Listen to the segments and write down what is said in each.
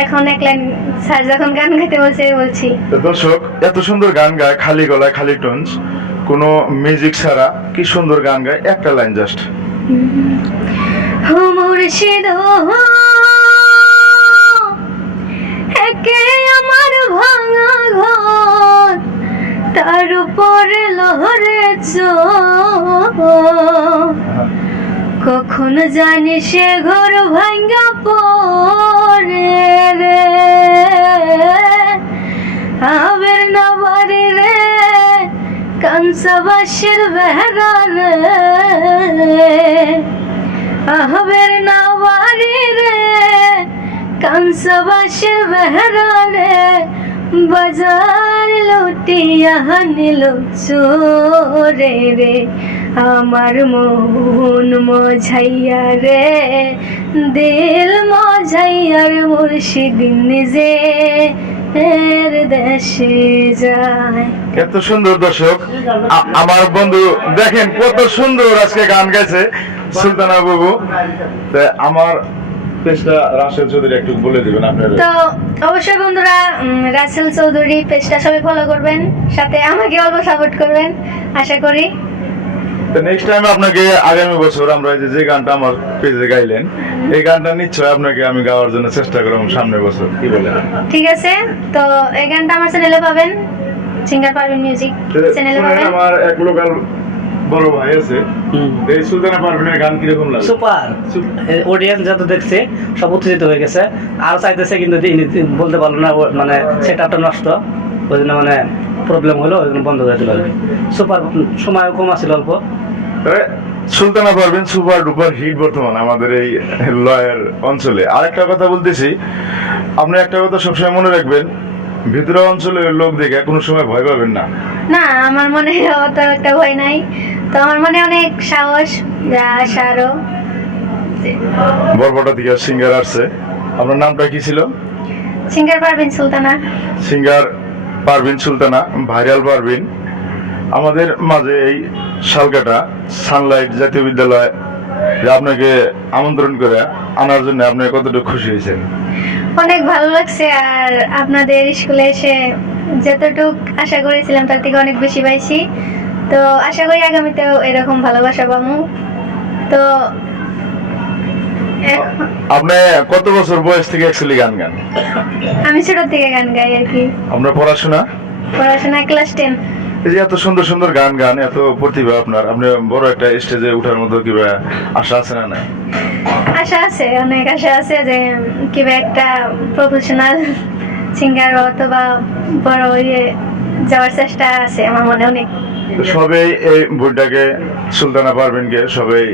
এখন এক line sir যখন গান গাইতে বলছি। তো দর্শক এত সুন্দর গান গায়, খালি গলায় খালি টোনস, কোনো মিউজিক ছাড়া কি সুন্দর গান গায়, একটা লাইন জাস্ট। মুর্শিদ একে আমার ভাঙা ঘর, তার উপর লহরে কখন জানি সে ঘর ভাঙ্গা পড়ে রে, আবের না বাড়ি রে কানসাবাসের বেহরা রে, আবের না বাড়ি রে কানসাবাসের বেহরা রে, বাজার লুটিয়া নিল চোরে রে, আমার মন মজাইয়া রে দিল মজাইয়ার মুর্শিদ নিজে এর দেশে যায়। এত সুন্দর দর্শক, আমার বন্ধু দেখেন কত সুন্দর আজকে গান গাইছে সুলতানা বাবু। আমার পেজটা রাসেল চৌধুরী একটু বলে দিবেন আপনারা। তো অবশ্যই বন্ধুরা রাসেল চৌধুরী পেজটা সবাই ফলো করবেন, সাথে আমাকে অল্প সাপোর্ট করবেন আশা করি। তো নেক্সট টাইম আপনাকে আগামী বছর আমরা যে গানটা আমার পেজে গাইলেন, এই গানটা নিশ্চয় আপনাকে আমি গাওয়ার জন্য চেষ্টা করব সামনের বছর, কি বলেন? ঠিক আছে, তো এই গানটা আমার চ্যানেলে পাবেন, সিঙ্গার পারভিন মিউজিক চ্যানেলে পাবেন। আমার এক লোকাল বড় ভাই আছে, এই সুলতানা পারভিনের গান কিরকম লাগে? সুপার, অডিয়েন্স যত দেখছে সব উত্তেজিত হয়ে গেছে, আর চাইতেছে কিন্তু বলতে পারলো না, মানে সেটআপটা নষ্ট, ওই জন্য মানে প্রবলেম হলো, ওই জন্য বন্ধ করে দিল। সুপার, সময় কম আছিল অল্প। Sultana Parvin super duper hit বর্তমান আমাদের এই লয়ের অঞ্চলে। আরেকটা কথা বলতেছি, আপনি একটা কথা সবসময় মনে রাখবেন, ভিতরে অঞ্চলের লোক দেখে কোনো সময় ভয় পাবেন না। না, আমার মনে অত একটা ভয় নাই, তো আমার মনে অনেক সাহস যা আসারও। বরপটা থেকে সিঙ্গার আসছে, আপনার নামটা কি ছিল? Singer Parvin Sultana. Singer Parvin Sultana, viral Parvin আমাদের মাঝে এই শালকাটা সানলাইট জাতীয় বিদ্যালয় যে আপনাকে আমন্ত্রণ করে আনার জন্য আপনি কতটুকু খুশি হয়েছেন? অনেক ভালো লাগছে, আর আপনাদের স্কুলে এসে যতটুক আশা করেছিলাম তার থেকে অনেক বেশি পাইছি। তো আশা করি আগামীতেও এরকম ভালোবাসা পাবো। তো আপনি কত বছর বয়স থেকে অ্যাকচুয়ালি গান গান? আমি ছোট থেকে গান গাই আর কি। আপনার পড়াশোনা ক্লাস 10। এই যে এত সুন্দর সুন্দর গান গান, এত প্রতিভা আপনার, আপনি বড় একটা স্টেজে ওঠার মতো কিবা আশা আছে না? নাই আশা আছে, অনেক আশা আছে যে কিবা একটা প্রফেশনাল সিঙ্গার অথবা বড় ইয়ে যাওয়ার চেষ্টা আছে আমার মনে অনেক। সবাই এই বইটাকে সুলতানা পারভিনকে সবাই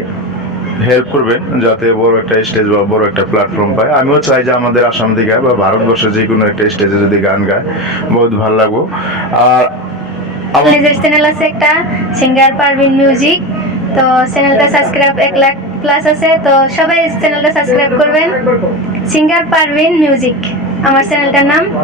হেল্প করবেন যাতে বড় একটা স্টেজ বা বড় একটা প্ল্যাটফর্ম পায়। আমিও চাই যে আমাদের আসাম থেকে বা ভারতবর্ষে যে কোনো একটা স্টেজে যদি গান গায় বহুত ভালো লাগবো। আর আমার নিজের চ্যানেল আছে একটা, সিঙ্গার পারভিন মিউজিক। তো চ্যানেলটা সাবস্ক্রাইব 1 লাখ প্লাস আছে, তো সবাই চ্যানেলটা সাবস্ক্রাইব করবেন। সিঙ্গার পারভিন মিউজিক আমার চ্যানেলটার নাম।